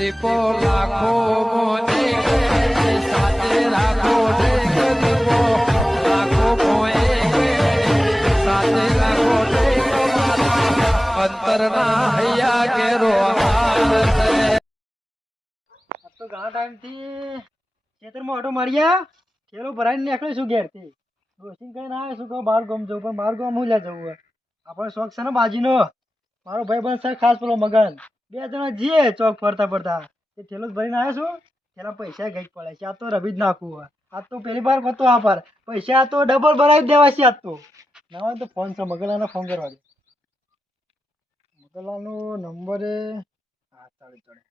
દીપો લાખો મોને સાથે રાખો દીપો લાખો મોએ સાથે રાખો અંતરના હૈયા કેરો તો ઘણા ટાઈમ થી ખેતરમાં ઓટો માર્યા ખેલો ભરાઈને નીકળે શું ઘેર થી ડોસીને કઈ ના શું કહું બહાર ગામ જવું પણ બહાર ગામ હું લ્યા જવું આપણે શોખ છે ને બાજીનો મારો ભાઈ બંધ છે ખાસ પેલો મગન બે જણા જઈએ ચોક ફરતા ફરતા એ થેલો જ ભરીને આવ્યો છું તેના પૈસા ગઈ પડે છે આ તો રબી જ નાખવું આ તો પેલી વાર હતો આ પર પૈસા તો ડબલ ભરાવી દેવા છે આજ તો ના હોય તો ફોન છે મગનલાલનો ફોન કરવા દે મગનલાલનો નંબર હા ચાલે ચાલે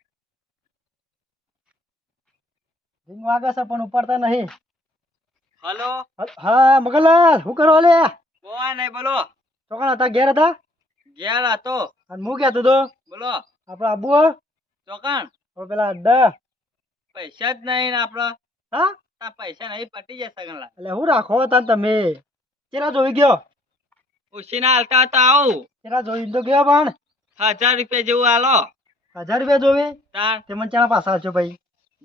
રિંગ વાગે છે પણ ઉપાડતા નહીં. હલો હા મગનલાલ શું કરો લે કોઈ નહીં બોલો ચોકણ હતા ઘેર હતા ઘેર હતો અને હું કહેતો તો બોલો આપડે આબુ ચોકણ પેલા અડ્ડા પૈસા જ નહીં ને આપડે હા આ પૈસા નહીં પટી જાય સગનલા એટલે હું રાખો તા તમે ચેરા જોઈ ગયો ઉછીના હાલતા હતા આવું ચેરા જોઈ તો ગયો પણ 1000 રૂપિયા જેવું હાલો 1000 રૂપિયા જોવે તાર તે મને ચાના પાછા આવજો ભાઈ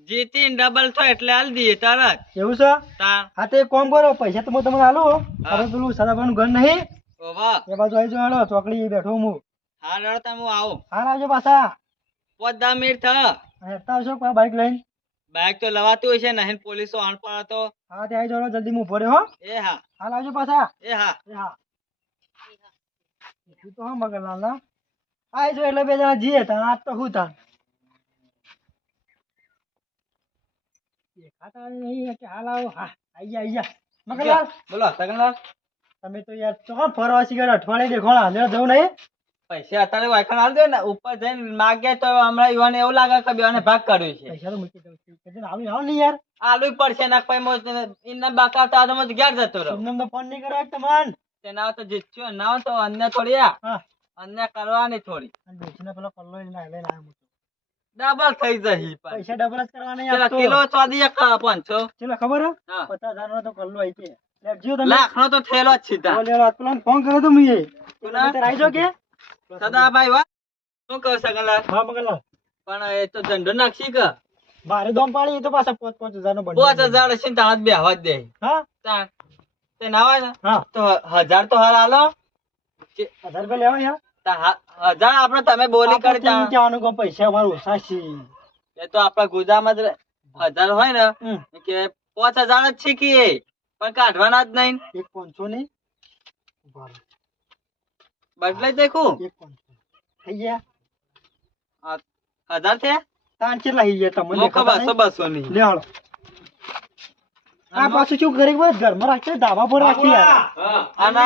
જીતીને ડબલ થાય એટલે હાલ દઈએ તરત એવું છે તાર હા તે એક કામ કરો પૈસા તો હું તમને હાલું હવે પેલું સદાભાઈનું ઘર નહીં ઓવા એ બાજુ આવી જાઓ હેડો ચોકડી બેઠો હું હા રડતા હું આવું હા આવજો પાછા 5-10 મિનિટ થ હેડતા આવશો કોઈ બાઈક લઈને બાઈક તો લવાતું હોય છે નહીં પોલીસો આણ પર હતો હા તે આવી જાઓ જલ્દી હું ઉભો રહ્યો હો એ હા હાલ આવજો પાછા એ હા એ હા તું તો હા મગનલાલ ના આવી જાઓ એટલે બે જણા જઈએ તાર આજ તો શું તાર દેખાતા નહીં કે હાલ આવો હા આઈ ગયા મગનલાલ બોલો સગનલાલ તમે તો યાર ચોકન ફરવા શીખર અઠવાડિયે દેખોણા હાલે જવું નહીં પૈસા અત્યારે વાયખાન હાલ દે ને ઉપર જઈને માગ્યા તો હમણાં યુવાને એવું લાગે કે બેને ભાગ કાઢ્યો છે પૈસા તો મૂકી દઉં છું આવું આવો નહીં યાર આલુ પડશે ના કોઈ મોજ ઇના બાકાવતા તો મત ઘેર જતો રહ્યો તમને તો ફોન નહીં કરો એક તમાન તેના તો જીત્યો ના તો અન્ય થોડી હા અન્ય કરવાની થોડી અને બેસીને પેલો કલ્લો લઈને આવ્યો હું ડબલ થઈ જઈ પૈસા ડબલ જ કરવા નહીં પેલા આપતો કિલો ચોદી 500 ચલો ખબર હે હા. 50,000 નો તો કલ્લો આવી છે લેજો તમે લાખ નો તો થેલો જ સીધા બોલે પેલા ફોન કર્યો તો મુએ કોના? તમે આવી જાઓ કે સદાભાઈ વાત શું કહું સગનલાલ હા મગનલાલ પણ એ તો ઝંડો નાખશી કે બારે દોમ પાડી એ તો પાછા 5,000 નો બંધ 5000 છે તાણ બે હવા દે હા તાણ તે ના હોય ને હા તો 1000 તો હાલ હાલો 1000 રૂપિયા લેવા યાર તા 1000 આપણે તમે બોલી કરી આપણે તાણ. કહેવાનું કે પૈસા અમારું ઓછા છે એ તો આપણા ગુજામાં જ 1000 હોય ને હમ. કે 5000 જ શીખીએ પણ કાઢવાના જ નહીં એક 500 નહીં ઉભા રહો. બદલાઈ દેખું એક 500 થઈ ગયા 1000 છે તાણ કેટલા થઈ ગયા તમને મોકો દેખાતા 200 ની નહીં? લે હાલો આ પાછું શું કરી બસ ઘરમાં રાખીએ ધાબા પર રાખી યાર અને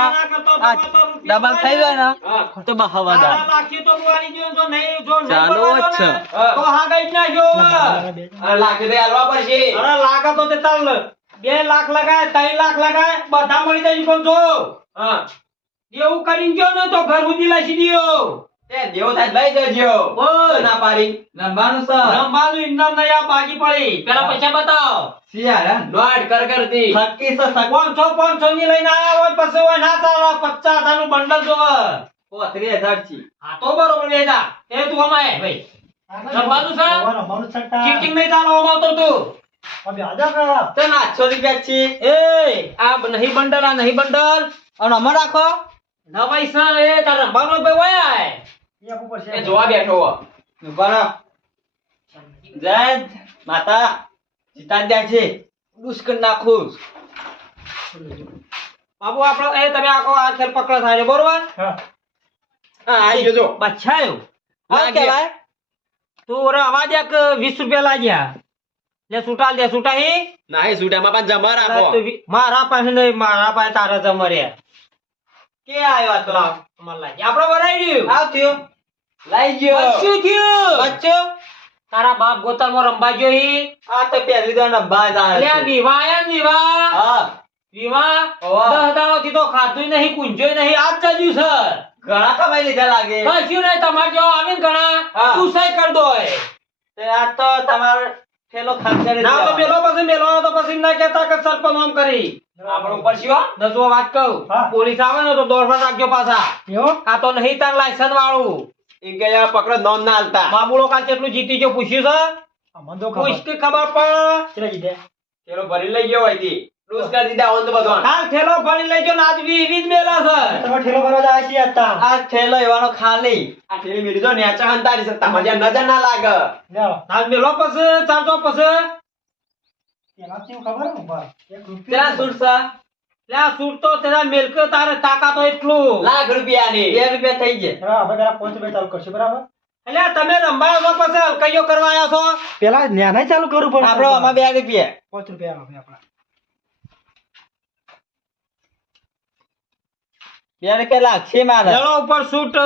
આ ડબલ થઈ જાય ને તો હવાદાર ચાલુ જ છે એવું કરીને ગયો ને તો ઘર સુધી લાસી દિયો રમવાનું છે રમવાનું ઇનામ નહીં આ બાજી પડી પેલા પૈસા બતાવો થકી છે 500 ની લઈને આયા હોય પછી હોય ના ચાલે 50,000 નું બંડલ જોવે 35000 છે હા તો બરોબર લેતા એ તું અમાય ભાઈ રમવાનું છે રમવાનું છટ્ટા ચીટિંગ નહીં ચાલો અમાવતો તું હવે આજા કરા તો 800 રૂપિયા છે એ આ નહીં બંડલ આ નહીં બંડલ અને અમાર રાખો નવાઈ છે એ તાર રમવાનું ભાઈ હોય એ આપું પડશે એ જોવા બેઠો હો બરો જય માતા જીતા દે છે દુષ્કર નાખું બાબુ આપણો એ તમે આખો આ ખેલ પકડ થાય છે, બરોબર હા હા આવી ગયો જો બચ્છાયો હા કેવાય તું ઓરે અવાજ એક 20 રૂપિયા લાગ્યા લે છૂટા દે છૂટા હી નહીં સુડામાં પણ જમા રાખો મારા પાસે નહીં મારા પાસે તારા જમરે કે આવ્યો તો અમાર લાગી આપણો ભરાઈ ગયું આવ થયો લઈ ગયો શું થયું બચ્ચો તારા બાપ ગોતલમાં રંબા ગયો હી આ તો પહેલી દો નંબર લે આવે વિવાહ આયા ને વિવાહ હા વિવાહ ઓવા. 10 દાડાથી તો ખાધું નહીં કુંજોય નહીં આજ ચાલ્યું છે ઘણા કમાઈ લીધા લાગે કશું નહીં તમારે જેવો આવે ને ઘણા હા. તું સહી કર દો તે આ તો તમાર થેલો ખર્ચાડી ના તો પેલો પછી મેલો તો પછી ના કહેતા કે સરપંચ આમ કરી આપણો ઉપર શિવા દસવો વાત કહું હા. પોલીસ આવે ને તો દોડવા રાખજો પાછા એવો આ તો નહીં તાર લાયસન્સ વાળું એ કે યાર પકડો નોમ ના હાલતા બાબુલો કાલ કેટલું જીતી ગયો પૂછ્યું છે અમને તો પૂછ ખબર કે ખબર પડે કેટલા જીત્યા પેલો ભરી લઈ ગયો હોય થી લૂઝ કરી દીધા ઓન તો બધો કાલ ઠેલો ભરી લઈ ગયો ને આજ વી વી જ મેલા છે તમે ઠેલો ભરવા જાય છે હતા આ થેલો એવાનો ખાલી આ ઠેલી મેલી દો નેચા હંતારી શકતા મજા નજર ના લાગે જાઓ આજ મેલો પછી ચાલતો પછી પેલા કેવું ખબર ને ભાઈ એક કેટલા રૂપિયો સૂટ છે લે આ સૂટ તો તેના મિલ્ક તારે તાકાત હોય એટલું લાખ રૂપિયાની 2 રૂપિયા થઈ ગયા હવે આપણે પેલા 5 રૂપિયા ચાલુ કરશું બરાબર એટલે તમે રંભાયો છો પછી હલકાઈઓ કરવા આવ્યા છો પેલા ન્યાના ચાલુ કરવું પડે આપણો આમાં 2 રૂપિયા 5 રૂપિયા આવે આપણા 2 રૂપિયા લાગશે મારે લેલો ઉપર સૂટ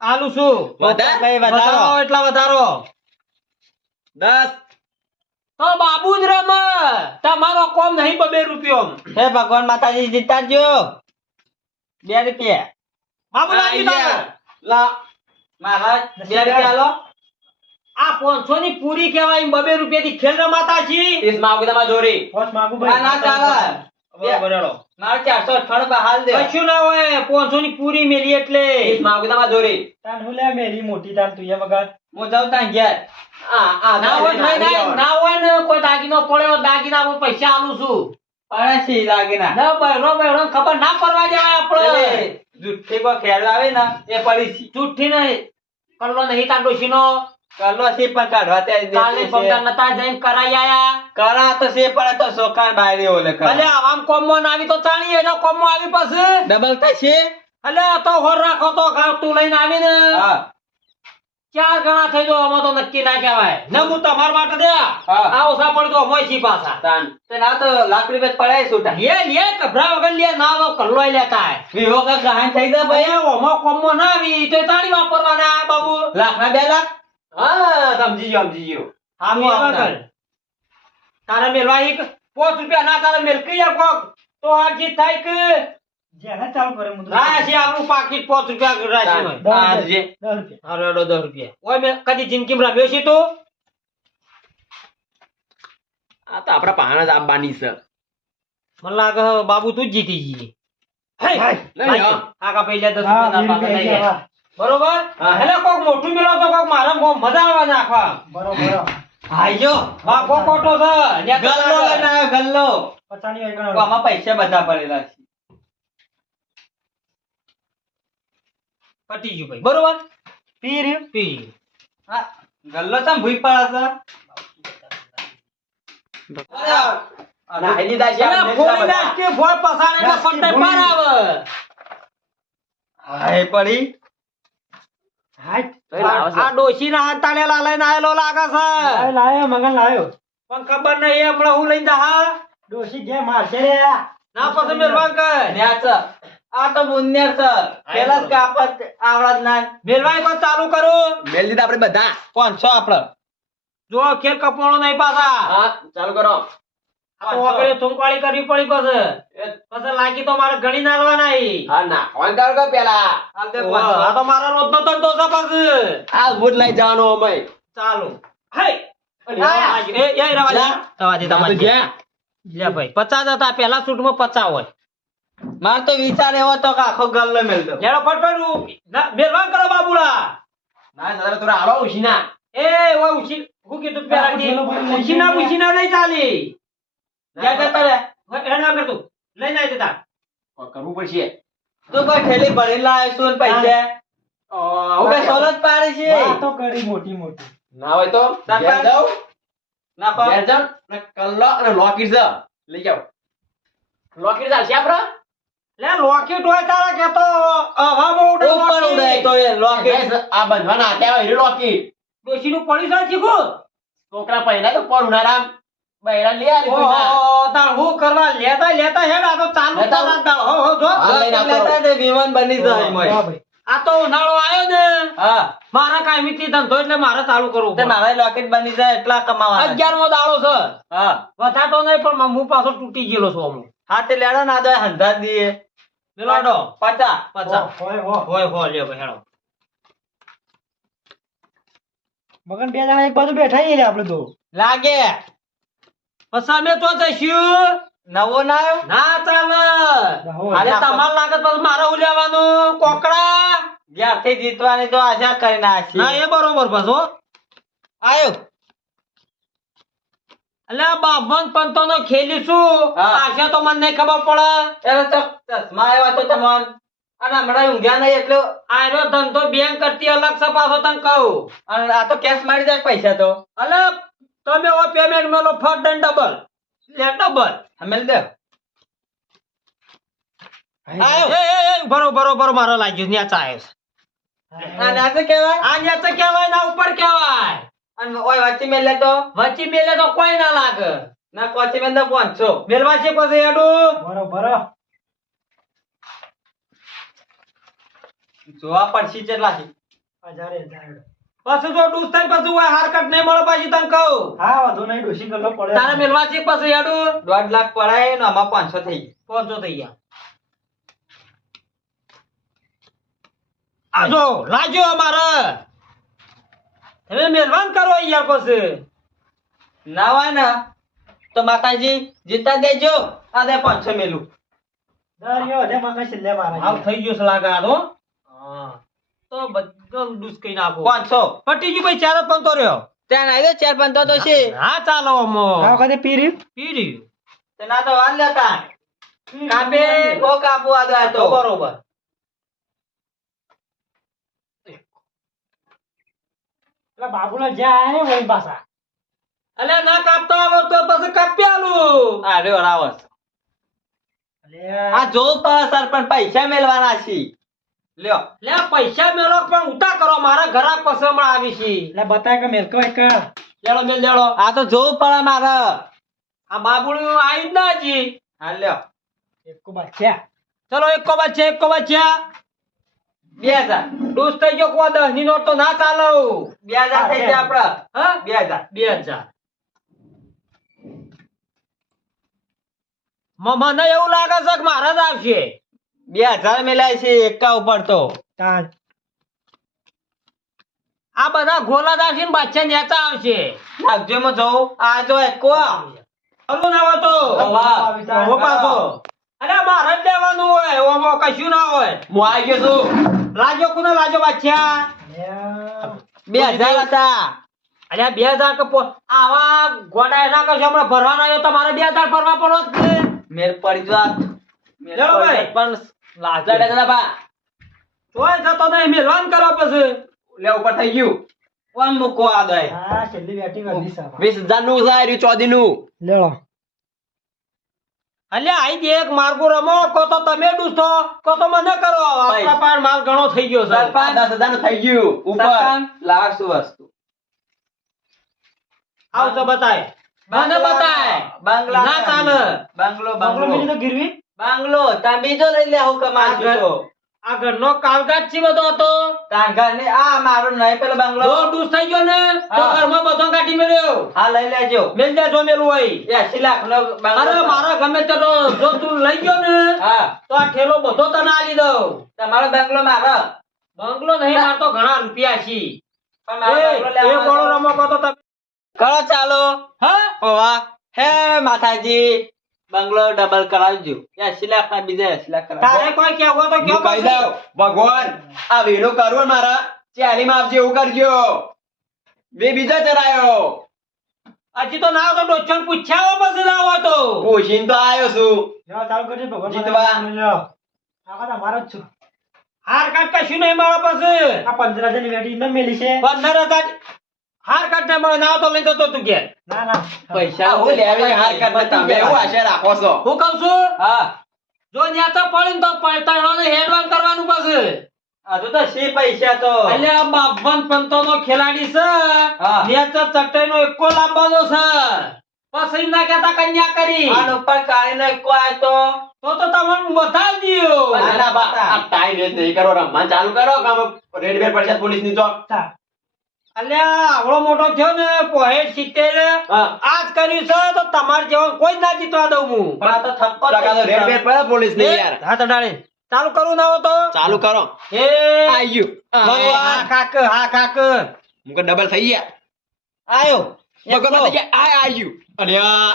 આલુ છું વધાર? ભાઈ વધારો વધારો એટલા વધારો 10 તો બાબુ જ રમ તમારો કોમ નહીં 2 રૂપિયો હે ભગવાન માતાજી જીતાડજો 2 રૂપિયા બાબુ લાગી તારે લા મારા 2 રૂપિયા લો આ 500 ની પૂરી કહેવાય 2 રૂપિયા થી ખેલ રમાતા છી 30 માં આગુદામાં જોરી 5 માંગુ આ ના ચાલે બરાબર હેડો. મારે 498 બહાલ દે કશું ના હોય 500 ની પૂરી મેલી એટલે 30 માં આગુદામાં જોરી તાન હું લે મેલી મોટી તાન તું એ મગર હું જાઉં ત્યાં ઘેર આ ના હોય નહીં, નહીં, ના હોય ને કોઈ દાગીનો પડ્યો દાગીના હું પૈસા આલું છું પડે છે લાગીના ના બહેરો બહેરો ખબર ના પડવા દેવાય આપણે જુઠ્ઠી કોઈ ખેડ આવે ને એ પડી છે ચૂઠી નહીં કરલો નહીં તાર ડોશીનો કરલો છે પણ કાઢવા ત્યાં કાલે પગા નતા જઈને કરાઈ આયા કરા તો છે પણ તો સોકાન બહાર ઓલે અલે આમ કોમમાં ના આવી તો ચાણી એનો કોમમાં આવી પછી ડબલ થશે અલે આ તો હોર રાખો તો ઘાવ તું લઈને આવી ને હા 4 ગણા થઈ જો આમાં તો નક્કી ના કહેવાય ને હું તમાર માટે દે હા. આ ઓછા પડતો મોય છી પાછા તાન તે ના તો લાખ રૂપિયા પડે છૂટા લે કભરા વગર લે ના તો કલ્લોય લેતા હે વિવો કા ગહાણ થઈ ગયા ભાઈ ભાઈ ઓમાં કોમમાં ના આવી તો તાળી વાપરવાના બાબુ લાખ ના 2 લાખ હા સમજી ગયો હા હું આપતા. તારે મેલવા એક 5 રૂપિયા ના તારે મેલકી યાર કોક તો આ જીત થાય કે જેને ચાલુ કરે હું તો ના છે આપણું પાકીટ 5 રૂપિયા રાખ્યું હોય. 10 હા, રૂપિયા, જે. 10 રૂપિયા હારો હેડો 10 રૂપિયા ઓય મેં કદી જિંદગીમાં રમ્યો છે તું આ તો આપડા પાણા જ આપવાની છે મને લાગે હે બાબુ તું જ જીતી જી હાય. લઈ જા. કાકા પહેલા 10 હા, રૂપિયા 20 ના રૂપિયા પાકા ગયા, બરોબર હા. એટલે કોક મોટું મેલો તો કોક મારા બહુ મજા આવે નાખવા બરોબર આયો હા કોક કોટો છે ન્યા તો ગલ્લો લાગે. ના ગલ્લો 50 ની તો આમાં પૈસા બધા પડેલા છે પટી ગયું ભાઈ બરોબર પી રહ્યું પી ગયું. હા ગલ્લો તમ ભૂઈ પડે છે ના હેજી દાશી અરે આપણે ફોડી બધા. નાખ કે ભોય પસાડે એટલે નાખી પટ્ટે ભૂલી. પાર આવે હાય પડી હાય તો એ લાવે છે. આ ડોશીના હાથ તાણેલા લઈને આયેલો લાગે છે લાયો મગન લાયો પણ ખબર નહીં હમણાં હું લઈને જા ડોશી ગયા મારશે રે ના પછી મેલવાન કર ન્યા છે આ તો બુન્નેર છે પેલા જ કાપત આવડા જ ના મેલવાઈ પર ચાલુ કરું મેલ દીધા આપણે બધા 500 આપડે જો ખેર કપોણો નહીં પાછા હા ચાલુ કરો આ તો આપણે થૂંકવાળી કરવી પડી પછી લાગી તો મારે ઘણી નાલવાના ઈ. હા ના ફોન કરો કે પેલા હાલ દે ઓહ, આ તો મારા રોજનો ધંધો છે પછી આ બુટ લઈ જવાનો અમે ચાલુ હે એ રવા દે તમારે જ્યાં લે ભાઈ 50 હતા પહેલા સૂટમાં 50 હોય માર તો વિચાર એવો તો કે આખો ગલ્લો મેલ દો લેડો ફટફટ મેલવાન કરો બાબુલા ના દાદા થોડા આવો ઉશીના એ ઓય ઉછી હું કીધું પેલા ઉછીના નહીં ચાલી જ્યાં જતા રે એના કર તું લઈને આવી જતા કરવું પડશે તું કોઈ ઠેલી ભરી લાય છું ને પૈસા હું કઈ સોલ જ પાડી છે વાતો કરી મોટી મોટી ના હોય તો ના ઘેર પાડ. જાઓ ના પાડ. ઘેર જાઓ ને કલ્લો અને લોકેટ છે લઈ જાઓ લોકેટ ચાલશે આપડે લે લોકેટ હોય તારા કેતો હવા બહુ ઉડે ઉપર ઉડાય તો એ લોકેટ આ બંધવાના હાથે આવે લોકેટ ડોશીનું પડી જાય ચીકુ છોકરા પહેલા તો પર ઉનારામ બૈરા લઈ આવી ઓહો તાર હું કરવા લેતા હેડ આ તો ચાલુ લેતા કરા તાર હો જો હા, લઈને આવતો. લેતા તે વિમાન બની જાય મોય. હા ભાઈ આ તો ઉનાળો આવ્યો ને હા મારા કાયમીથી ધંધો એટલે મારે ચાલુ કરવું તે પડે. મારા લોકેટ બની જાય એટલા કમાવાના 11મો દાડો છે હા વધારતો નહીં પણ હું પાછો તૂટી ગયેલો છું હમણાં હા તે લેડા ના દે હંધા દીએ મેલાડો 50 50 હોય હોય લે ભાઈ હેડો મગન બે જણા એક બાજુ બેઠા છીએ રે આપણે તો લાગે પછી અમે તો જઈશું નવો ના આવ્યો ના ચાલે નવો. અરે તમારે લાગે પછી મારે હું લેવાનું કોકડા જ્યારથી જીતવાની તો આશા કરી નાખી ના એ બરોબર પાછો આયો અલ્યા બાવન પંતો નો ખેલીશું હા. આશા તો મને નહીં ખબર પડે એટલે તો ચશ્મા આવ્યા તો તમોન અને હમણાં ઊંઘ્યા નહીં એટલે આયરો ધંધો બેંક કરતી અલગ છે પાછો તને કહું અને આ તો કેશ મારી જાય પૈસા તો અલે તમે ઓ પેમેન્ટ મેલો ફટ દન ડબલ લે ડબલ અમે દે આયો એ બરોબર મારો લાગ્યું ન્યા ચાય અને આ શું કહેવાય આ ન્યા તો કહેવાય ના ઉપર કહેવાય અને ઓય વચ્ચે મેલે તો વચ્ચે મેલે તો કોઈ ના લાગે ના કોચી મેલે તો 500 મેલવા છે પછી એડું બરોબર જોવા પડશે કેટલા છે 1000. પછી જો ડૂસ થાય પછી ઓય હારકટ નહીં મળે પછી તને કહું હા વાંધો નહીં ડોશી કરલો પડે તારે મેલવા છે પછી એડું 1.5 લાખ પડાય ને આમાં 500 થઈ ગયું. 500 થઈ ગયા આજો લાજો અમારે તમે મેલવાન કરો યાર પછી ના હોય ને તો માતાજી જીતા દેજો આ દે 500 મેલું દરિયો હે મંગા છેલ્લે મારા આવ થઈ ગયો છે લાગે આ તો હા તો બધું ડૂસ કઈ નાખો 500 પટી ગયું ભાઈ ચાર જ 500 રહ્યો ત્યાં આવ્યો 4-5 તો છે હા ચાલો અમો આ વખતે પીરી પીરી તે ના તો વાલ લેતા કાપે કો કાપુ આ દો આ તો તો બરોબર પેલા બાબુલા જ્યાં આયા ને વળી પાછા અલે ના કાપતો આવો તો પછી કાપી આલું આ રહ્યો રાવસ આ જો સર પણ પૈસા મેલવાના છે લ્યો લે પૈસા મેલો પણ ઉતા કરો મારા ઘરાક પછી હમણાં આવી છે એટલે બતાય કે મેલકો એક લેડો મેલ લેડો આ તો જોવું પડે મારે આ બાબુડું આવી જ ના હજી હા લ્યો એક બચ્ચા ચલો એક કો બચ્ચા 2000 ડૂસ થઈ ગયો કો 10 ની નોટ તો ના ચાલો 2000 થઈ ગયા આપડે હા 2000 2000 મને એવું લાગે છે કે મારા જ આવશે 2000 મેલાય છે એકા ઉપર તો તાન આ બધા ગોલા દાસી ને બાદશાહ નેતા આવશે નાખજો માં જવું આ જો એકો હલો ના હોય તો વાહ. હો પાછો અરે મારે જ લેવાનું હોય ઓમાં કશું ના હોય હું આવી ગયો છું લાજો કોને લાજો બાદશાહ 2000 હતા અલ્યા 2000 કે આવા ગોડા એના કશું હમણાં ભરવાના આવ્યો તમારે 2000 ભરવા પડો જ ને. મેર પડી જો લેડો ભાઈ. પણ લાજા ડગલા બા તોય જતો નહીં મેલવાન કરો પછી લે ઉપર થઈ ગયું કોણ મૂકો આ દે હા છેલ્લી બેટિંગ હતી સાહેબ 20,000 નું છે રહ્યું 14 નું લેડો અલ્યા આઈ દે એક માર્ગો રમો કો તો તમે ડૂસો કો તો મને કરો આપણા પાર માલ ઘણો થઈ ગયો છે સરપંચ. 10,000 નું થઈ ગયું ઉપર સરપંચ. લાખ શું વસ્તુ આવજો બતાય મને બતાય બંગલા ના ચાલે બંગલો બાબલો મિલી બંગલો તો ગીરવી બંગલો તમે બીજો લઈ લે હું કમાશું તો આ ઘરનો કામકાજ છે બધો હતો તાંગા ને આ મારો નહીં પેલો બંગલો જો ડૂસ થઈ ગયો ને તો હા. ઘરમાં બધો કાઢી મેલ્યો હા લઈ લેજો મેલ દે જો મેલું હોય 80 લાખ નો બંગલો અરે છે. મારા ગમે તે તો જો તું લઈ ગયો ને હા તો આ ઠેલો બધો તને આલી દઉં તમારો બંગલો મારો બંગલો નહીં મારતો ઘણા રૂપિયા છે પણ મારો એ બંગલો લેવાનો ગોળો છે. રમો કહો તો તમે કરો ચાલો હા ઓવા હે માતાજી બંગલો ડબલ કરાવજો 80 લાખ ના બીજા 80 લાખ તારે કરાવજો કોઈ કહેવો તો હું કયો કહી દઉં ભગવાન આ વેલો કરવો ને મારા ચાલી માં આપજે એવું કરજો બે બીજા ચરાયો હજી તો ના તો ડોચન પૂછ્યા પછી ના હોય તો પૂછીને તો આવ્યો છું લેવા ચાલુ કરજો ભગવાન જીતવા. લ્યો આખા તમારો જ છું હાર કાઢ કશું નહીં મારા પાસે આ 15,000 ની બેટિંગ ન મેલી છે 15,000 હાર કાઢ ને મળે ના તો લઈ જતો તું કે ના ના પૈસા આ હું લેવે હાર કરતા તમે એવું આશા રાખો છો હું કહું છું હા જો ન્યાતા પડીને તો પલટાણોને હેડવાન કરવાનું પછી હજુ તો શી પૈસા તો એટલે આ બાવન પંતો નો ખેલાડી છે હા. નેચર ચટ્ટાઈ નો એકો લાંબાનો છે પછી ના કહેતા કન્યા કરી આન ઉપર કાળી નો એકો આયો તો તો તમને બતાવી દ્યો ના, ના, બા. આ ટાઈમ વેસ્ટ નહીં કરો રમવા ચાલુ કરો કામ રેડ બેર પડશે પોલીસ ની ચોક તા અલ્યા આવડો મોટો થયો ને પોહેટ 70 હા આજ કર્યું છે તો તમાર જેવો કોઈ જ ના જીતવા દઉં હું પણ આ તો થપ્પો ટકા તો રેડ બેર પડે પોલીસ ની યાર હાથ અડાડી ચાલુ કરું ના હો તો ચાલુ કરો એ આઈ ગયું હા કાક હા કાક મુકે ડબલ થઈ ગયા આયો બગલો થઈ ગયા આ આઈ ગયું અને આ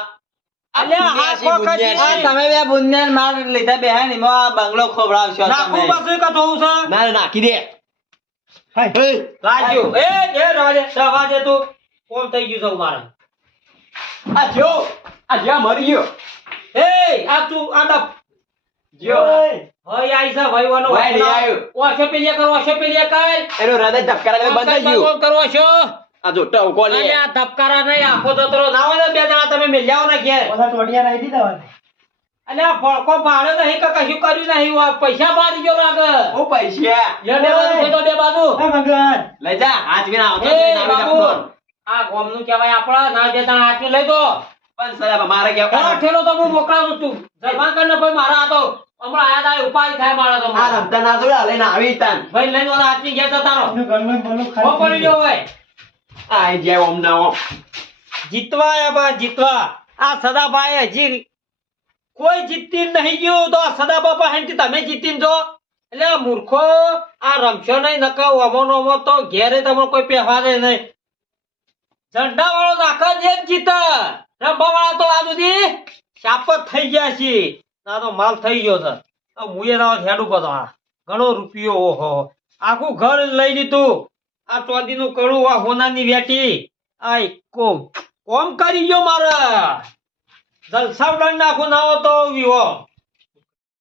અલ્યા, હા, કોક જ આ તમે બે બુંદિયાને માર લીધા બેહ્યા ને એમાં આ બંગલો ખોભરાવશો નાખું તમે. પાછું કે જોવું છે ના નાખી દે હાય. હે, રાજુ એ રવા દે તું કોમ થઈ ગયું છે મારે આ જો મરી ગયો એ આ તું આ ડબ જો ભાઈ આઈ છે ભાઈ વાનો ભાઈ નહીં આવ્યો. ઓછો પેલિયા કરો ઓછો પેલિયા કાઈ એનો હૃદય ધબકારા કરે બંધ થઈ ગયું કરો છો આ જો ટવકો લે અરે આ ધબકારા નહીં આખો દતરો ના હોય ને બે જણા તમે મિલ્યાઓ ને ઘેર બધા ટોડિયા નાખી દીધા હોય. અને આ ફળકો ભાડ્યો નહીં કે કશું કર્યું નહીં આ પૈસા પાડી ગયો લાગે ઓ પૈસા લે બે બાજુ ખેતો બે બાજુ હે મગન. લઈ જા હાથ વિના આવતો એ નહીં, નામે બાબુ જપનો. આ ગોમનું કહેવાય આપણા ના દેતા હાથમાં લઈ દો પણ સાહેબ મારે ઘણો કેવું ઠેલો તો હું મોકલાવું તું જલમાન કરીને ભાઈ મારા આ તો હમણાં આયા તા ઉપાય થાય મારા તો આ રમતા ના જોડે લઈને આવી તાન ભાઈ લઈને ઓલા હાથની ઘેર જતા રહો એનું ઘરનું બરનું હો ખાલી પડી ગયો હોય આ જાય ઓમ ના ઓમ જીતવા આયા બા જીતવા આ સદાભાઈ હજી કોઈ જીતી નહીં ગયું તો આ સદા બાપા હેંથી તમે જીતીને જો એટલે આ મૂર્ખો આ રમશો નહીં નકા ઓમો ઓમો તો ઘેરે તમને કોઈ પહેવા દે નહીં ઝંડા વાળો નાખા જ જીતે રમવા વાળા તો આ સુધી શાપત થઈ ગયા છે આ તો માલ થઈ ગયો છે મુએ ના હેડું બધો આ ઘણો રૂપિયો ઓહો આખું ઘર લઈ લીધું આ ચોંદીનું કડું આ હોનાની વેટી આ કોમ કરી ગયો મારે જલસા ઉડાડી નાખું ના હો તો વિવો